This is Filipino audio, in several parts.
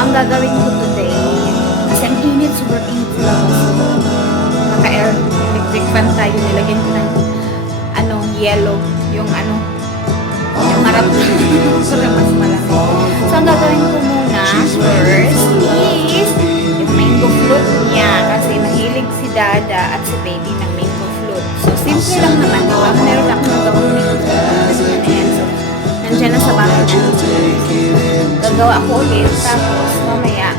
ang gagawin ko today, kasi ang init, super init sila. So, naka-air electric fan tayo. Nilagyan ko ng yellow. Yung harap para mas malamig. So, ang gagawin ko muna, first is yung mango float niya. Kasi mahilig si Dada at si Baby ng mango float. So, simple lang naman. Diba? Meron ako nagawang mango float. So, nandiyan na sa bahay na. Gagawa ko ulit. Tapos, mamaya,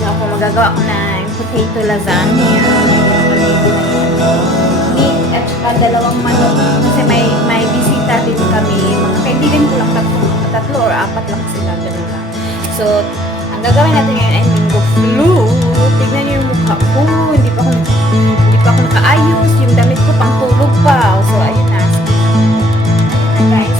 magagawa ko ng potato lasagna. Meat at saka dalawang manok. Kasi may bisita din kami. Mga kaibigan ko lang tatlo or apat lang sila. Ganun lang. So, ang gagawin natin ngayon ay mango float. Tignan niyo yung mukha ko. Hindi pa ako nakaayos. Yung damit ko pang tulog pa. So, ayun na. Ayun na guys.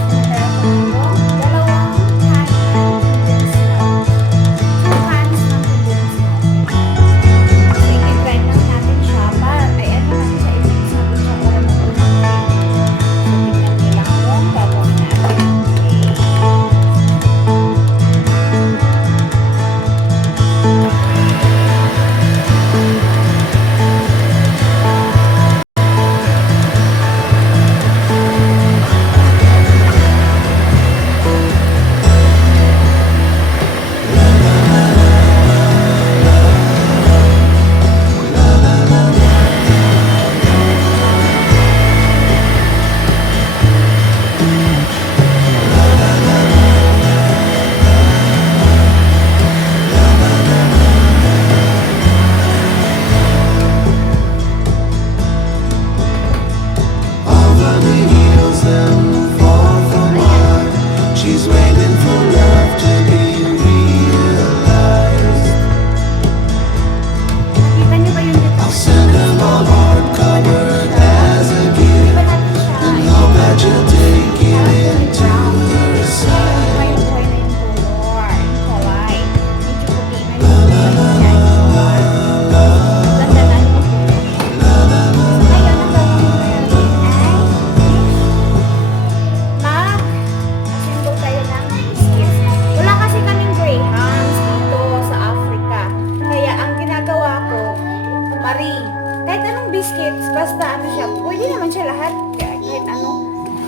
Basta siya, pwede naman siya lahat, kahit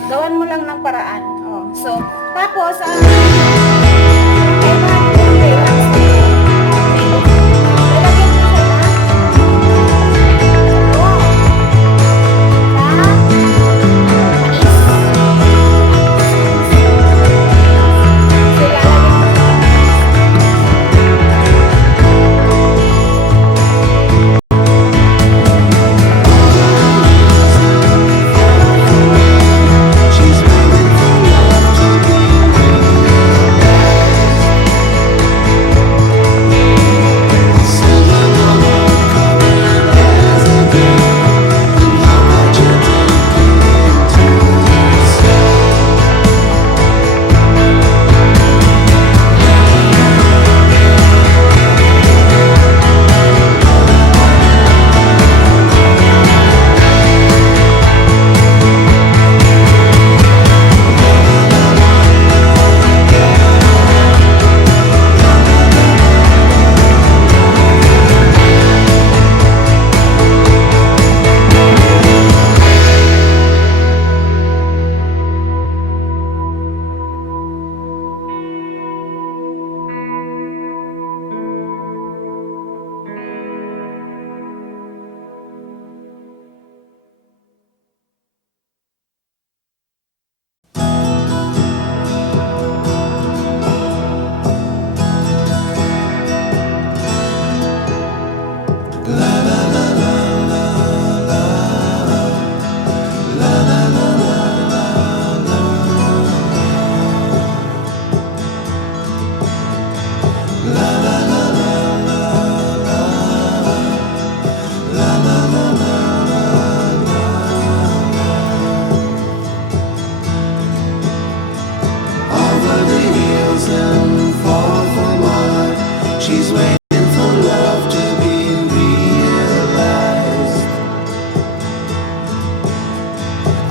gawan mo lang ng paraan. Oh, so, tapos,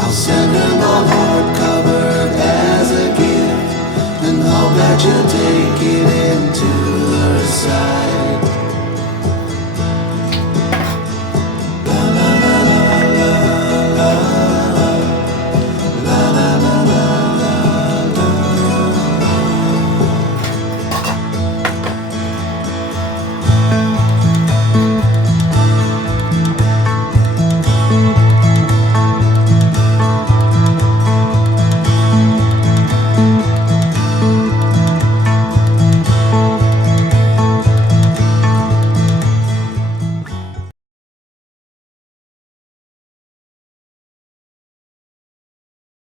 I'll send her